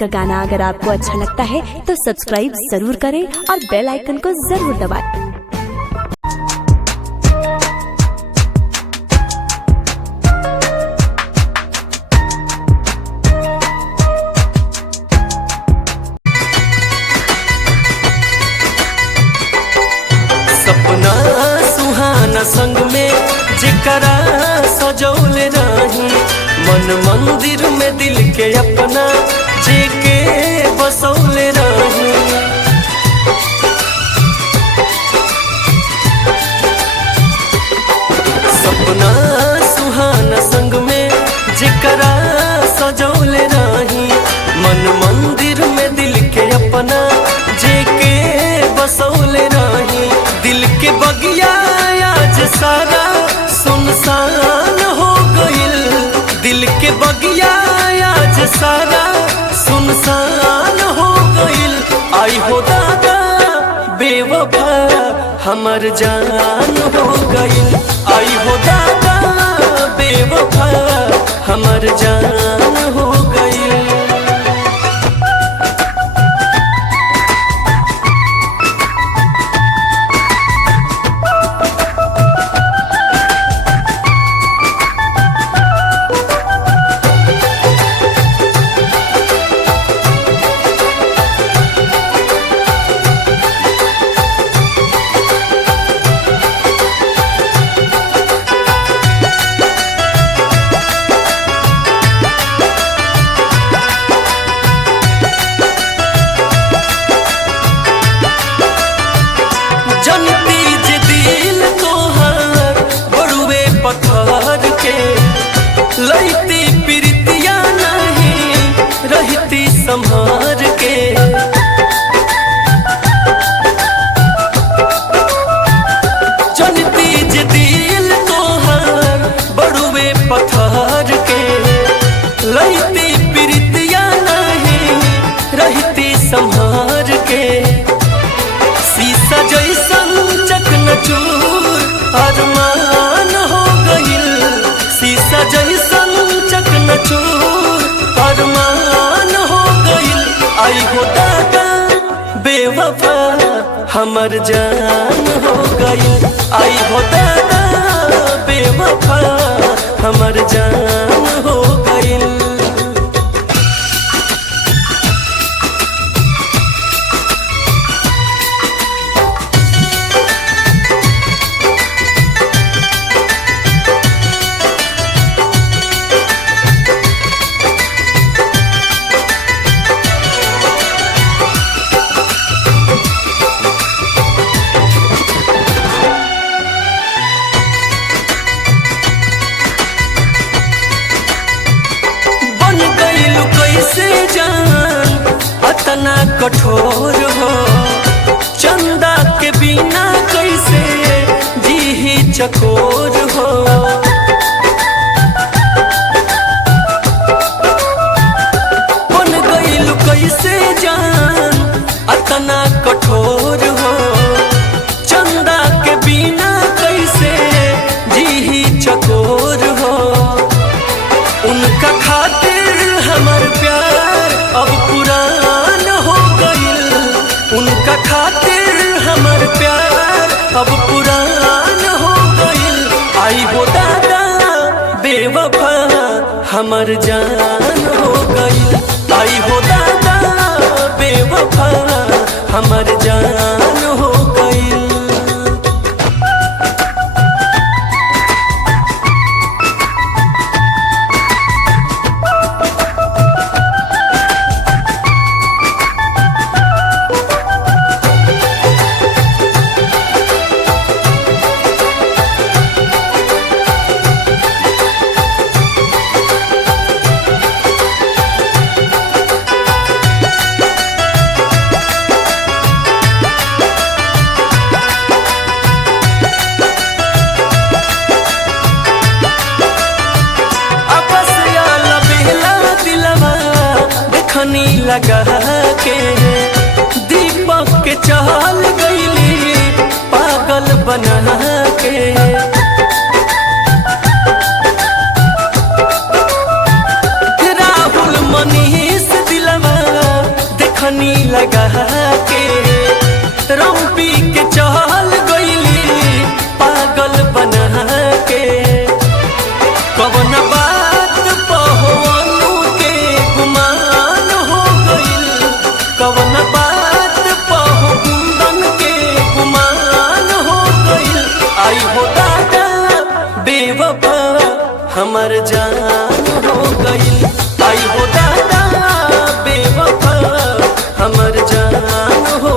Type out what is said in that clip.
का गाना अगर आपको अच्छा लगता है तो सब्सक्राइब जरूर करें और बेल आइकन को जरूर दबाएं। सपना सुहाना संग में जिकरा सजौले रही, मन मंदिर में दिल के अपना जेके बसौले रही। सपना सुहाना संग में जिकरा सजौले रही, मन मंदिर में दिल के अपना जेके बसौले रही। दिल के बगिया आज सारा सुनसान हो गइल, दिल के बगिया आज सारा सुनसान हो गइल। आई हो दादा बेवफा हमर जान हो गइल, आई हो दादा बेवफा हमर जान हो गइल। लईती प्रीतिया नहीं रहती संभार के, जनती जे दिल तोहर बड़ुए पत्थर के। लईती प्रीतिया नहीं रहती संभार के, शीशा जैसन चकनाचूर अरमान हो गइल, शीशा जैसन चकनाचूर अरमान हो गइल। आई हो दादा बेवफा हमर जान हो गइल, आई हो दादा बेवफा हमर जान हो गइल। कैसे जान अतना कठोर हो, चंदा के बिना कैसे जी चकोर हो। बन गइल कैसे जान अतना कठोर हो, चंदा के बिना कैसे जी चकोर हो। उनका खातिर हमर प्यार अब पुरान हो गइल, उनका खातिर हमर प्यार अब पुरान हो गइल। आई हो दादा बेवफा हमर जान हो गइल, आई हो दादा बेवफा हमर जान हो गइल। लगा के दीपक के चल गईली पागल बना के। राहुल मनीष दिलवा अटकनी लगा के रंपी के चहल गईली पागल बना के। कवन बात पहुँचू के गुमान हो गईल, कवन बात कुंदन के गुमान हो गईल। आई हो दादा बेवफा हमर जान हो गईल, आई हो दादा बेवफा हमर जान हो